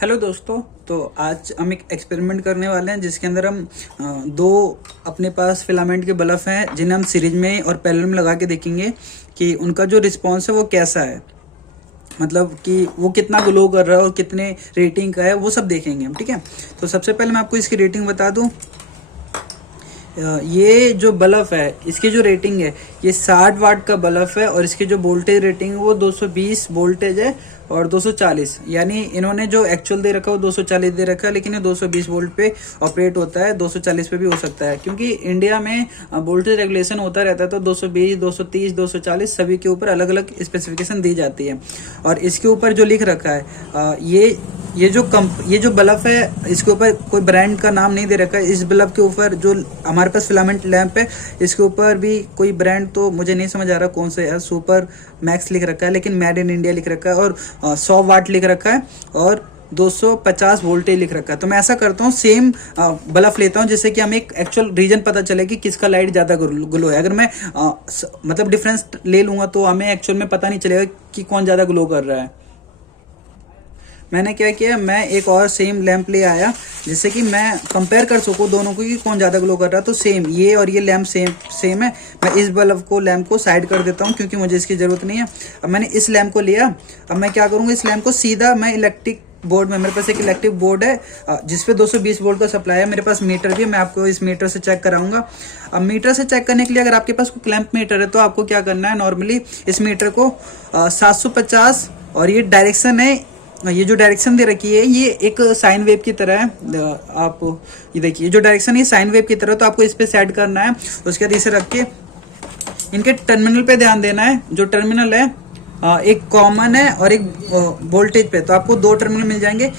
Hello दोस्तों। तो आज हम एक एक्सपेरिमेंट करने वाले हैं जिसके अंदर हम दो अपने पास फिलामेंट के बल्ब हैं जिन्हें हम सीरीज में और पैरेलल में लगा के देखेंगे कि उनका जो रिस्पॉन्स है वो कैसा है, मतलब कि वो कितना ग्लो कर रहा है और कितने रेटिंग का है, वो सब देखेंगे हम। ठीक है, तो सबसे पहले मैं आपको इसकी रेटिंग बता दूं। ये जो बल्ब है इसकी जो रेटिंग है ये 60 वाट का बल्ब है और इसकी जो वोल्टेज रेटिंग है वो 220 वोल्टेज है और 240, यानी इन्होंने जो एक्चुअल दे रखा है वो 240 दे रखा है, लेकिन ये 220 वोल्ट पे ऑपरेट होता है। 240 पे भी हो सकता है क्योंकि इंडिया में वोल्टेज रेगुलेशन होता रहता है, तो 220, 230, 240 सभी के ऊपर अलग अलग स्पेसिफिकेशन दी जाती है। और इसके ऊपर जो लिख रखा है ये जो बल्ब है इसके ऊपर कोई ब्रांड का नाम नहीं दे रखा है। इस बल्ब के ऊपर जो हमारे पास फिलामेंट लैंप है इसके ऊपर भी कोई ब्रांड तो मुझे नहीं समझ आ रहा कौन सा है, सुपर मैक्स लिख रखा है, लेकिन मेड इन इंडिया लिख रखा है और 100 वाट लिख रखा है और 250 वोल्टेज लिख रखा है। तो मैं ऐसा करता हूँ, सेम बल्ब लेता हूँ जिससे कि हमें एक एक्चुअल रीजन पता चले कि किसका लाइट ज़्यादा ग्लो है। अगर मैं मतलब डिफरेंस ले लूँगा तो हमें एक्चुअल में पता नहीं चलेगा कि कौन ज़्यादा ग्लो कर रहा है। मैंने क्या किया, मैं एक और सेम लैंप ले आया जिससे कि मैं कंपेयर कर सकूँ दोनों को कि कौन ज़्यादा ग्लो कर रहा है। तो सेम ये और ये लैंप सेम है। मैं इस बल्ब को लैंप को साइड कर देता हूँ क्योंकि मुझे इसकी ज़रूरत नहीं है। अब मैंने इस लैंप को लिया। अब मैं क्या करूँगा, इस लैंप को सीधा मैं इलेक्ट्रिक बोर्ड में, मेरे पास एक इलेक्ट्रिक बोर्ड है जिसपे 220 वोल्ट का सप्लाई है। मेरे पास मीटर भी है, मैं आपको इस मीटर से चेक कराऊंगा। अब मीटर से चेक करने के लिए अगर आपके पास कोई क्लैंप मीटर है तो आपको क्या करना है, नॉर्मली इस मीटर को 750 और ये डायरेक्शन है, ये जो डायरेक्शन दे रखी है ये एक साइन वेव की तरह है। आप ये देखिए, जो डायरेक्शन है साइन वेव की तरह, तो आपको इस पे सेट करना है। उसके बाद इसे रख के इनके टर्मिनल पे ध्यान देना है। जो टर्मिनल है एक कॉमन है और एक वोल्टेज पे, तो आपको दो टर्मिनल मिल जाएंगे।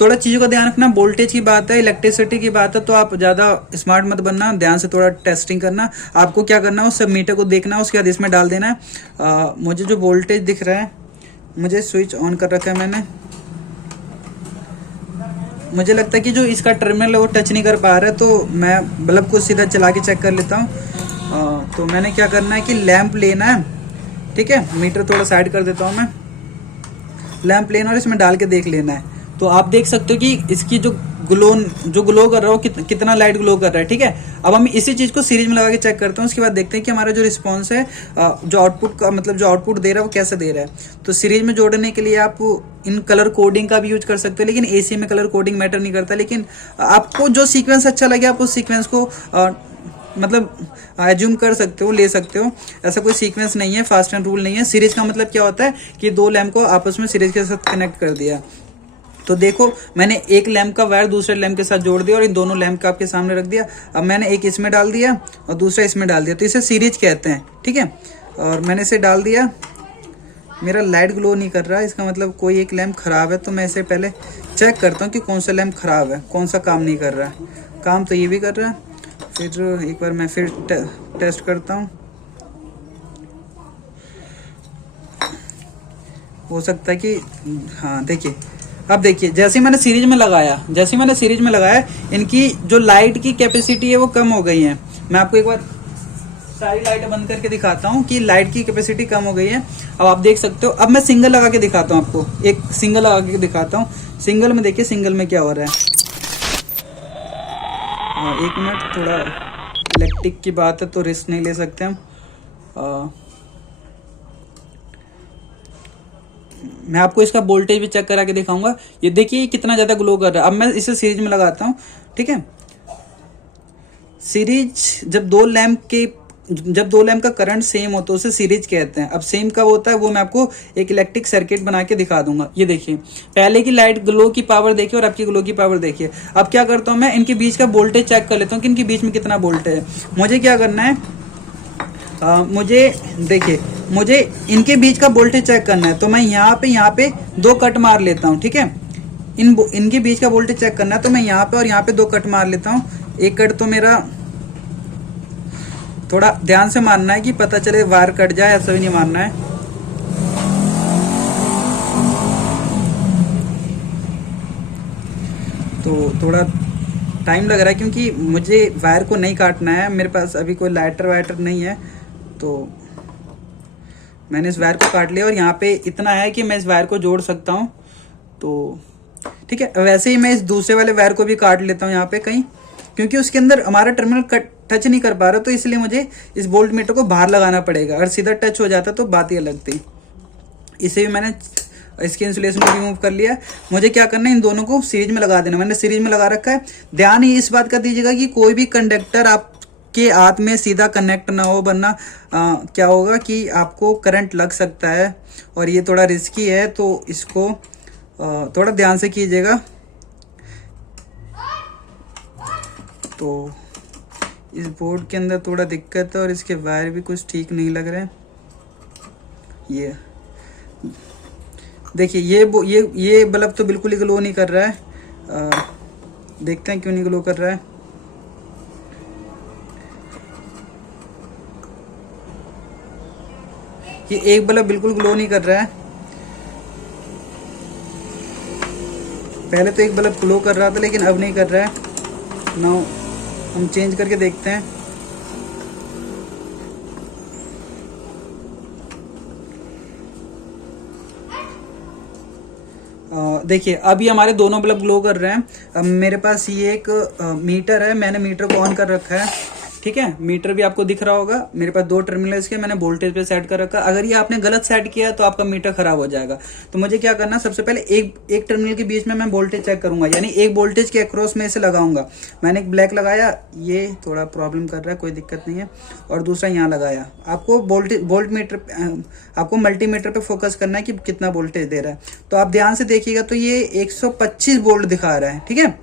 थोड़ा चीज़ों का ध्यान रखना, वोल्टेज की बात है, इलेक्ट्रिसिटी की बात है, तो आप ज़्यादा स्मार्ट मत बनना, ध्यान से थोड़ा टेस्टिंग करना। आपको क्या करना है, उस सब मीटर को देखना है, उसके बाद इसमें डाल देना है। मुझे जो वोल्टेज दिख रहा है, मुझे स्विच ऑन कर रखा है मैंने, मुझे लगता है कि जो इसका टर्मिनल है वो टच नहीं कर पा रहा है, तो मैं बल्ब को सीधा चला के चेक कर लेता हूँ। तो मैंने क्या करना है कि लैंप लेना है। ठीक है, मीटर थोड़ा साइड कर देता हूँ मैं, लैंप लेना और इसमें डाल के देख लेना है। तो आप देख सकते हो कि इसकी जो ग्लो कर रहा हो कितना लाइट ग्लो कर रहा है। ठीक है, अब हम इसी चीज़ को सीरीज में लगा के चेक करते हैं। उसके बाद देखते हैं कि हमारा जो रिस्पॉन्स है, जो आउटपुट का मतलब जो आउटपुट दे रहा है वो कैसे दे रहा है। तो सीरीज में जोड़ने के लिए आप इन कलर कोडिंग का भी यूज कर सकते हो, लेकिन एसी में कलर कोडिंग मैटर नहीं करता। लेकिन आपको जो सीक्वेंस अच्छा लगे आप उस सीक्वेंस को मतलब एज्यूम कर सकते हो, ले सकते हो। ऐसा कोई सीक्वेंस नहीं है, फास्ट एंड रूल नहीं है। सीरीज का मतलब क्या होता है कि दो लैंप को आपस में सीरीज के साथ कनेक्ट कर दिया। तो देखो, मैंने एक लैंप का वायर दूसरे लैंप के साथ जोड़ दिया और इन दोनों लैंप का आपके सामने रख दिया। अब मैंने एक इसमें डाल दिया और दूसरा इसमें डाल दिया, तो इसे सीरीज कहते हैं। ठीक है, और मैंने इसे डाल दिया। मेरा लाइट ग्लो नहीं कर रहा है, इसका मतलब कोई एक लैंप खराब है। तो मैं इसे पहले चेक करता हूँ कि कौन सा लैंप खराब है, कौन सा काम नहीं कर रहा है। काम तो ये भी कर रहा है। फिर एक बार मैं फिर टेस्ट करता हूँ। हो सकता है कि हाँ, देखिए, अब देखिए, जैसे मैंने सीरीज में लगाया इनकी जो लाइट की कैपेसिटी है वो कम हो गई है। मैं आपको एक बार सारी लाइट बंद करके दिखाता हूँ कि लाइट की कैपेसिटी कम हो गई है। अब आप देख सकते हो। अब मैं सिंगल लगा के दिखाता हूँ आपको, एक सिंगल लगा के दिखाता हूँ। सिंगल में देखिए, सिंगल में क्या हो रहा है। एक मिनट, थोड़ा इलेक्ट्रिक की बात है तो रिस्क नहीं ले सकते हम। मैं आपको इसका वोल्टेज भी चेक करा के दिखाऊंगा। ये देखिए कितना ज्यादा ग्लो कर रहा है। अब मैं इसे सीरीज में लगाता हूँ। ठीक है, सीरीज जब दो लैंप का करंट सेम हो तो उसे सीरीज कहते हैं। अब सेम कब होता है वो मैं आपको एक इलेक्ट्रिक सर्किट बना के दिखा दूंगा। ये देखिए, पहले की लाइट ग्लो की पावर देखिए और अब की ग्लो की पावर देखिए। अब क्या करता हूँ, मैं इनके बीच का वोल्टेज चेक कर लेता हूँ कि इनके बीच में कितना वोल्टेज है। मुझे क्या करना है, मुझे इनके बीच का वोल्टेज चेक करना है। तो मैं यहाँ पे दो कट मार लेता हूँ। ठीक है, इनके बीच का वोल्टेज चेक करना है, तो मैं यहाँ पे और यहाँ पे दो कट मार लेता हूँ। एक कट तो मेरा, थोड़ा ध्यान से मारना है कि पता चले वायर कट जाए, ऐसा भी नहीं मारना है। तो थोड़ा टाइम लग रहा है क्योंकि मुझे वायर को नहीं काटना है, मेरे पास अभी कोई लाइटर वाइटर नहीं है। तो मैंने इस वायर को काट लिया और यहाँ पे इतना है कि मैं इस वायर को जोड़ सकता हूँ। तो ठीक ठीक है। वैसे ही मैं इस दूसरे वाले वायर को भी काट लेता हूँ यहाँ पे कहीं, क्योंकि उसके अंदर हमारा टर्मिनल टच नहीं कर पा रहा, तो इसलिए मुझे इस वोल्ट मीटर को बाहर लगाना पड़ेगा। अगर सीधा टच हो जाता तो बात ही अलग थी। इसे भी मैंने इसके इंसुलेशन को रिमूव कर लिया। मुझे क्या करना है, इन दोनों को सीरीज में लगा देना। मैंने सीरीज में लगा रखा है। ध्यान ही इस बात का दीजिएगा कि कोई भी कंडक्टर आपके हाथ में सीधा कनेक्ट ना हो, वरना क्या होगा कि आपको करंट लग सकता है और ये थोड़ा रिस्की है, तो इसको थोड़ा ध्यान से कीजिएगा। तो इस बोर्ड के अंदर थोड़ा दिक्कत है और इसके वायर भी कुछ ठीक नहीं लग रहे हैं। ये देखिए, ये बल्ब तो बिल्कुल ही ग्लो नहीं कर रहा है। देखते हैं क्यों नहीं ग्लो कर रहा है। ये एक बल्ब बिल्कुल ग्लो नहीं कर रहा है। पहले तो एक बल्ब ग्लो कर रहा था, लेकिन अब नहीं कर रहा है। नाउ हम चेंज करके देखते हैं। देखिए, अभी हमारे दोनों बल्ब ग्लो कर रहे हैं। अब मेरे पास ये एक मीटर है, मैंने मीटर को ऑन कर रखा है, ठीक है। मीटर भी आपको दिख रहा होगा। मेरे पास 2 टर्मिनल इसके, मैंने वोल्टेज पे सेट कर रखा। अगर ये आपने गलत सेट किया तो आपका मीटर खराब हो जाएगा। तो मुझे क्या करना, सबसे पहले एक टर्मिनल के बीच में मैं वोल्टेज चेक करूंगा, यानी एक वोल्टेज के अक्रॉस में इसे लगाऊंगा। मैंने एक ब्लैक लगाया, ये थोड़ा प्रॉब्लम कर रहा है, कोई दिक्कत नहीं है। और दूसरा यहाँ लगाया। आपको आपको मल्टीमीटर पे फोकस करना है कि कितना वोल्टेज दे रहा है। तो आप ध्यान से देखिएगा, तो ये 125 वोल्ट दिखा रहा है, ठीक है।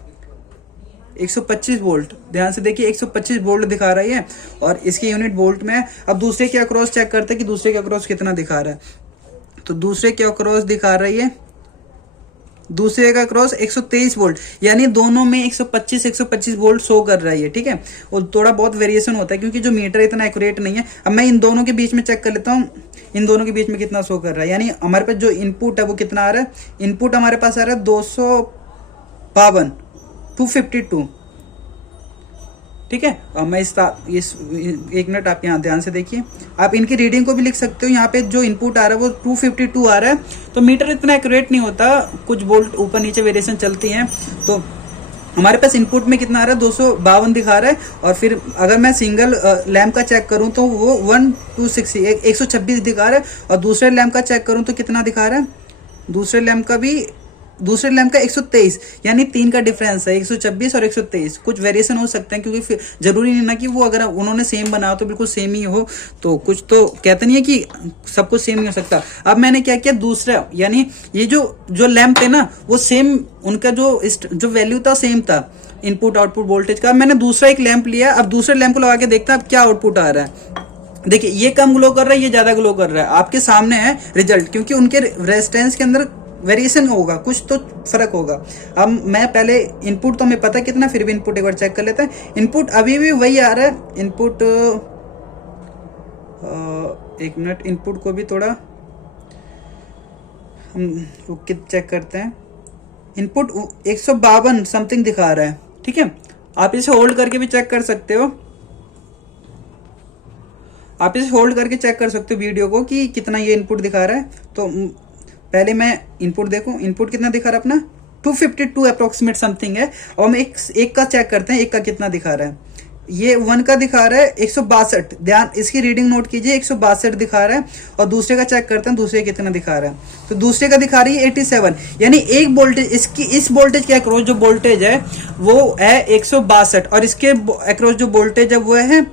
125 वोल्ट, ध्यान से देखिए, 125 वोल्ट दिखा रही है और इसकी यूनिट वोल्ट में है। अब दूसरे के अक्रॉस चेक करते हैं कि दूसरे के अक्रॉस कितना दिखा रहा है। तो दूसरे के अक्रॉस दिखा रही है, दूसरे का क्रॉस 123 वोल्ट, यानी दोनों में 125 वोल्ट शो कर रहा है, ठीक है। और थोड़ा बहुत वेरिएशन होता है क्योंकि जो मीटर इतना एक्यूरेट नहीं है। अब मैं इन दोनों के बीच में चेक कर लेता हूँ, इन दोनों के बीच में कितना शो कर रहा है। यानी हमारे पास जो इनपुट है वो कितना आ रहा है, इनपुट हमारे पास आ रहा है 252, ठीक है। और मैं इस 1 मिनट आप यहाँ ध्यान से देखिए। आप इनकी रीडिंग को भी लिख सकते हो। यहाँ पे जो इनपुट आ रहा है वो 252 आ रहा है। तो मीटर इतना एक्यूरेट नहीं होता, कुछ वोल्ट ऊपर नीचे वेरिएशन चलती हैं। तो हमारे पास इनपुट में कितना आ रहा है, 252 दिखा रहा है। और फिर अगर मैं सिंगल लैम्प का चेक करूं तो वो 126 दिखा रहा है। और दूसरे लैम्प का चेक करूं तो कितना दिखा रहा है, दूसरे लैम्प का 123, यानी 3 का डिफरेंस है, 126 और 123। कुछ वेरिएशन हो सकते हैं, क्योंकि जरूरी नहीं ना कि वो अगर उन्होंने सेम बनाया तो बिल्कुल सेम ही हो। तो कुछ तो कहते नहीं है कि सब कुछ सेम नहीं हो सकता। अब मैंने क्या किया, दूसरा यानी ये जो लैंप है ना, वो सेम, उनका जो वैल्यू था सेम था इनपुट आउटपुट वोल्टेज का। मैंने दूसरा एक लैंप लिया। अब दूसरे लैंप को लगा के देखता अब क्या आउटपुट आ रहा है। देखिए, ये कम ग्लो कर रहा है, ये ज्यादा ग्लो कर रहा है। आपके सामने है रिजल्ट, क्योंकि उनके रेजिस्टेंस के अंदर वेरिएशन होगा, कुछ तो फर्क होगा। अब मैं पहले इनपुट तो हमें पता कितना, फिर भी इनपुट एक बार चेक कर लेते हैं। इनपुट अभी भी वही आ रहा है। इनपुट 1 मिनट, इनपुट को भी थोड़ा हम रुक के चेक करते हैं। इनपुट 152 समथिंग दिखा रहा है, ठीक है। आप इसे होल्ड करके भी चेक कर सकते हो, आप इसे होल्ड करके चेक कर सकते हो वीडियो को कि कितना ये इनपुट दिखा रहा है। तो पहले मैं इनपुट देखूं, इनपुट कितना दिखा रहा है अपना 252 अप्रोक्सीमेट समथिंग है। और हम एक का चेक करते हैं, एक का कितना दिखा रहा है। ये 1 का दिखा रहा है 162, ध्यान इसकी रीडिंग नोट कीजिए, 162 दिखा रहा है। और दूसरे का चेक करते हैं, दूसरे कितना दिखा रहा है। तो दूसरे का दिखा रही है 87, यानी एक वोल्टेज, इस वोल्टेज के अक्रॉस जो वोल्टेज है वो है 162, और इसके अक्रॉस जो वोल्टेज है वो है,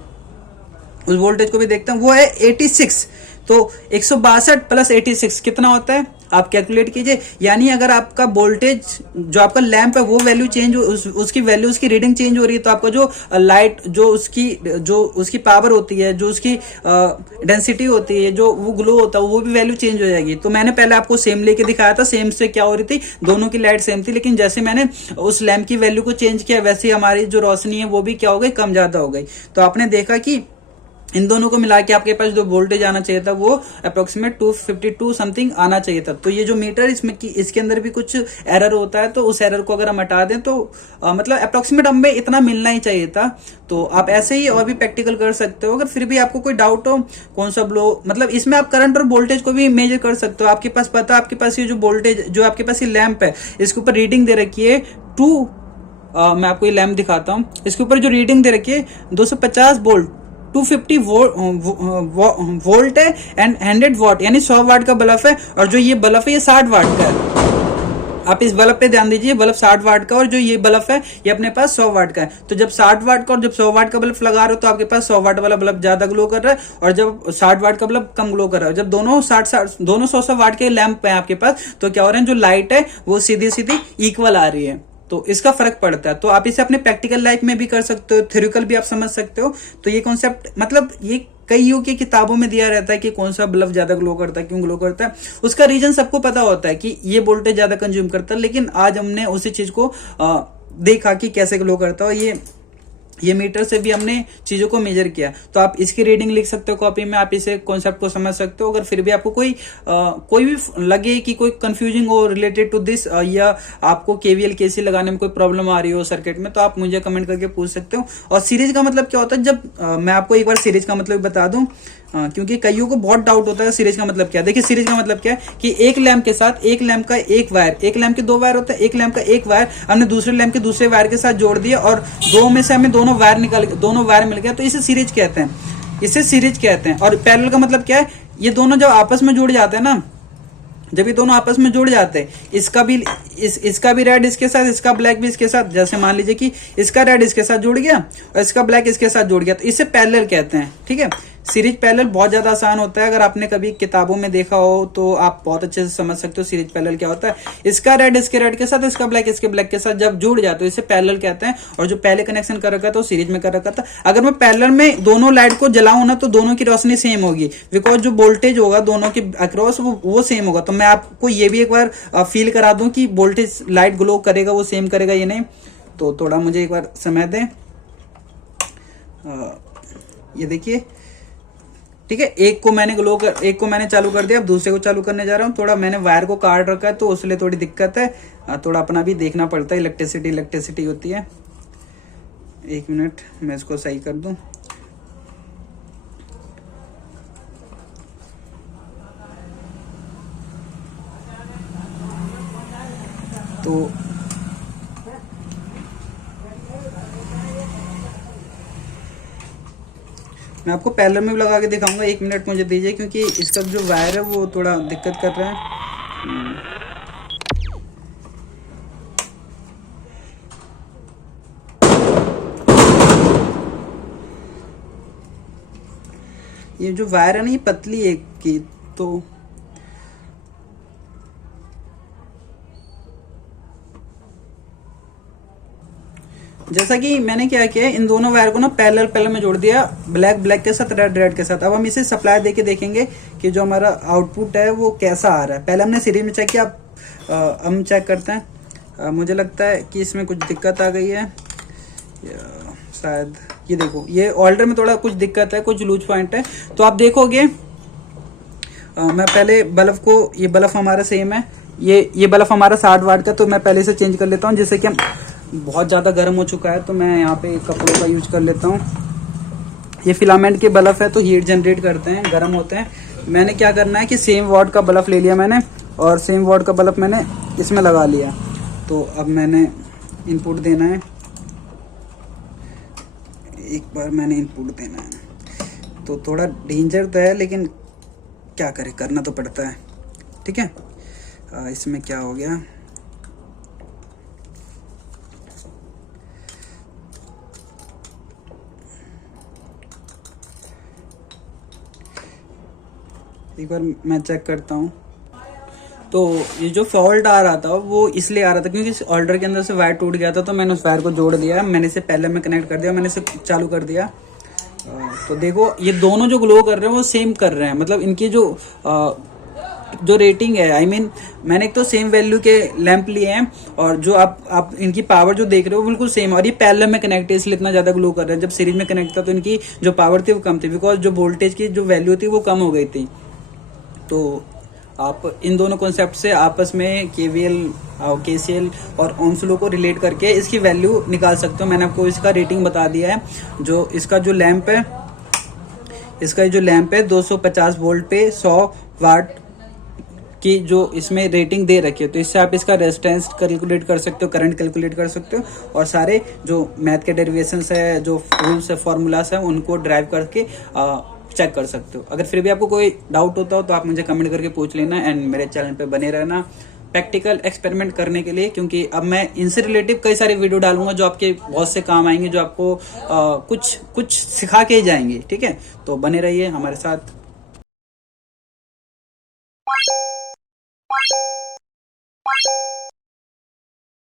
उस वोल्टेज को भी देखते हैं, वो है 86। तो 162 प्लस 86 कितना होता है, आप कैलकुलेट कीजिए। यानी अगर आपका वोल्टेज, जो आपका लैंप है, वो वैल्यू चेंज, उसकी वैल्यू, उसकी रीडिंग चेंज हो रही है, तो आपका जो लाइट, जो उसकी पावर होती है, जो उसकी डेंसिटी होती है, जो वो ग्लो होता है, वो भी वैल्यू चेंज हो जाएगी। तो मैंने पहले आपको सेम लेके दिखाया था, सेम से क्या हो रही थी, दोनों की लाइट सेम थी। लेकिन जैसे मैंने उस लैंप की वैल्यू को चेंज किया, वैसे हमारी जो रोशनी है वो भी क्या हो गई, कम ज्यादा हो गई। तो आपने देखा कि इन दोनों को मिला के आपके पास जो वोल्टेज आना चाहिए था वो अप्रोक्सीमेट 252 समथिंग आना चाहिए था। तो ये जो मीटर इसमें की इसके अंदर भी कुछ एरर होता है, तो उस एरर को अगर हम हटा दें तो मतलब अप्रोक्सीमेट हमें इतना मिलना ही चाहिए था। तो आप ऐसे ही और भी प्रैक्टिकल कर सकते हो। अगर फिर भी आपको कोई डाउट हो कौन सा ब्लो, मतलब इसमें आप करंट और वोल्टेज को भी मेजर कर सकते हो। आपके पास पता, आपके पास ये जो वोल्टेज जो आपके पास ये लैंप है इसके ऊपर रीडिंग दे रखी है मैं आपको ये लैंप दिखाता हूँ। इसके ऊपर जो रीडिंग दे रखी है 250 वोल्ट 250 वोल्ट है एंड 100 वाट यानी 100 वाट का बल्ब है। और जो ये बल्ब है ये 60 वाट का है। आप इस बल्ब पे ध्यान दीजिए, बल्ब 60 वाट का और जो ये बल्ब है ये अपने पास 100 वाट का है। तो जब 60 वाट का और जब 100 वाट का बल्ब लगा रहे हो तो आपके पास 100 वाट वाला बल्ब ज्यादा ग्लो कर रहा है और जब 60 वाट का बल्ब कम ग्लो कर रहा है। जब दोनों 100 वाट के लैंप है आपके पास तो क्या हो रहा है, जो लाइट है वो सीधी सीधी इक्वल आ रही है। तो इसका फर्क पड़ता है। तो आप इसे अपने प्रैक्टिकल लाइफ में भी कर सकते हो, थ्योरिकल भी आप समझ सकते हो। तो ये कॉन्सेप्ट मतलब ये कईयों की किताबों में दिया रहता है कि कौन सा बल्ब ज्यादा ग्लो करता है, क्यों ग्लो करता है। उसका रीजन सबको पता होता है कि ये वोल्टेज ज्यादा कंज्यूम करता है, लेकिन आज हमने उसी चीज को देखा कि कैसे ग्लो करता है। ये मीटर से भी हमने चीजों को मेजर किया। तो आप इसकी रीडिंग लिख सकते हो कॉपी में, आप इसे कॉन्सेप्ट को समझ सकते हो। अगर फिर भी आपको कोई भी लगे कि कोई कंफ्यूजिंग हो रिलेटेड टू दिस या आपको केवीएल केसी लगाने में कोई प्रॉब्लम आ रही हो सर्किट में, तो आप मुझे कमेंट करके पूछ सकते हो। और सीरीज का मतलब क्या होता है, जब मैं आपको एक बार सीरीज का मतलब बता दूं, क्योंकि कईयों को बहुत डाउट होता है सीरीज का मतलब क्या है। देखिए सीरीज का मतलब क्या है कि एक लैंप के साथ एक लैंप का एक वायर, एक लैंप के 2 वायर होता है, एक लैंप का एक वायर हमने दूसरे लैंप के दूसरे वायर के साथ जोड़ दिया और दो में से हमें दोनों वायर मिल गया, तो इसे सीरीज कहते हैं, इसे सीरीज कहते हैं। और पैरेलल का मतलब क्या है, ये दोनों जब आपस में जुड़ जाते हैं ना, जब ये दोनों आपस में जुड़ जाते हैं, इसका भी रेड इसके साथ, इसका ब्लैक भी इसके साथ, जैसे मान लीजिए कि इसका रेड इसके साथ जुड़ गया और इसका ब्लैक इसके साथ जुड़ गया, तो इसे पैरेलल कहते हैं। ठीक है, सीरीज पैरेलल बहुत ज्यादा आसान होता है। अगर आपने कभी किताबों में देखा हो तो आप बहुत अच्छे से समझ सकते हो सीरीज पैरेलल क्या होता है। इसका रेड इसके रेड के साथ, इसका ब्लैक इसके ब्लैक के साथ जब जुड़ जाते हैं इसे पैरेलल कहते हैं। और जो पहले कनेक्शन कर रखा था वो सीरीज में कर रखा था। अगर मैं पैरेलल में दोनों लाइट को जलाऊं ना तो दोनों की रोशनी सेम होगी, बिकॉज जो वोल्टेज होगा दोनों के अक्रॉस वो सेम होगा। तो मैं आपको ये भी एक बार फील करा दूं कि वोल्टेज लाइट ग्लो करेगा वो सेम करेगा ये नहीं। तो थोड़ा मुझे एक बार समय दें। ये देखिए, ठीक है, एक को मैंने चालू कर दिया, अब दूसरे को चालू करने जा रहा हूँ। थोड़ा मैंने वायर को काट रखा है तो उसलिए थोड़ी दिक्कत है, थोड़ा अपना भी देखना पड़ता है। इलेक्ट्रिसिटी होती है। 1 मिनट मैं इसको सही कर दूं। तो मैं आपको पैरेलल में भी लगा के दिखाऊंगा। 1 मिनट मुझे दीजिए, क्योंकि इसका जो वायर है वो थोड़ा दिक्कत कर रहा है। ये जो वायर है ना ये पतली है की, तो जैसा कि मैंने क्या किया, इन दोनों वायर को ना पैरेलल में जोड़ दिया, ब्लैक के साथ, रेड के साथ। अब हम इसे सप्लाई देके देखेंगे कि जो हमारा आउटपुट है वो कैसा आ रहा है। पहले हमने सीरीज में चेक किया, हम चेक करते हैं। मुझे लगता है कि इसमें कुछ दिक्कत आ गई है शायद। ये देखो, ये ऑल्डर में थोड़ा कुछ दिक्कत है, कुछ लूज पॉइंट है। तो आप देखोगे, मैं पहले बल्ब को, ये बल्ब हमारा सेम है, ये बल्ब हमारा 60 वाट का, तो मैं पहले से चेंज कर लेता हूँ। जैसे कि हम बहुत ज़्यादा गर्म हो चुका है तो मैं यहाँ पे कपड़ों का यूज कर लेता हूँ। ये फिलामेंट के बल्ब है तो हीट जनरेट करते हैं, गर्म होते हैं। मैंने क्या करना है कि सेम वाट का बल्ब ले लिया मैंने, और सेम वाट का बल्ब मैंने इसमें लगा लिया। तो अब मैंने इनपुट देना है, एक बार मैंने इनपुट देना है। तो थोड़ा डेंजर तो है, लेकिन क्या करें, करना तो पड़ता है। ठीक है, इसमें क्या हो गया, एक बार मैं चेक करता हूँ। तो ये जो फॉल्ट आ रहा था वो इसलिए आ रहा था क्योंकि इस ऑल्डर के अंदर से वायर टूट गया था। तो मैंने उस वायर को जोड़ दिया, मैंने इसे पहले में कनेक्ट कर दिया, मैंने इसे चालू कर दिया। तो देखो ये दोनों जो ग्लो कर रहे हैं वो सेम कर रहे हैं, मतलब इनकी जो जो रेटिंग है आई मीन मैंने एक तो सेम वैल्यू के लैंप लिए हैं और जो आप इनकी पावर जो देख रहे हो बिल्कुल सेम, और ये पैरेलल में कनेक्ट है इसलिए इतना ज्यादा ग्लो कर रहा है। जब सीरीज में कनेक्ट था तो इनकी जो पावर थी वो कम थी, बिकॉज जो वोल्टेज की जो वैल्यू थी वो कम हो गई थी। तो आप इन दोनों कॉन्सेप्ट से आपस में केवीएल और केसीएल और ओम्स लॉ को रिलेट करके इसकी वैल्यू निकाल सकते हो। मैंने आपको इसका रेटिंग बता दिया है। जो इसका जो लैंप है, इसका जो लैंप है 250 वोल्ट पे 100 वाट की जो इसमें रेटिंग दे रखी है, तो इससे आप इसका रेजिस्टेंस कैलकुलेट कर सकते हो, करंट कैलकुलेट कर सकते हो, और सारे जो मैथ के डेरिवेशंस है, जो रूल्स है, फॉर्मूलास है, उनको ड्राइव करके चेक कर सकते हो। अगर फिर भी आपको कोई डाउट होता हो तो आप मुझे कमेंट करके पूछ लेना एंड मेरे चैनल पे बने रहना प्रैक्टिकल एक्सपेरिमेंट करने के लिए, क्योंकि अब मैं इनसे रिलेटिव कई सारे वीडियो डालूंगा जो आपके बहुत से काम आएंगे, जो आपको कुछ सिखा के ही जाएंगे। ठीक है, तो बने रहिए हमारे साथ।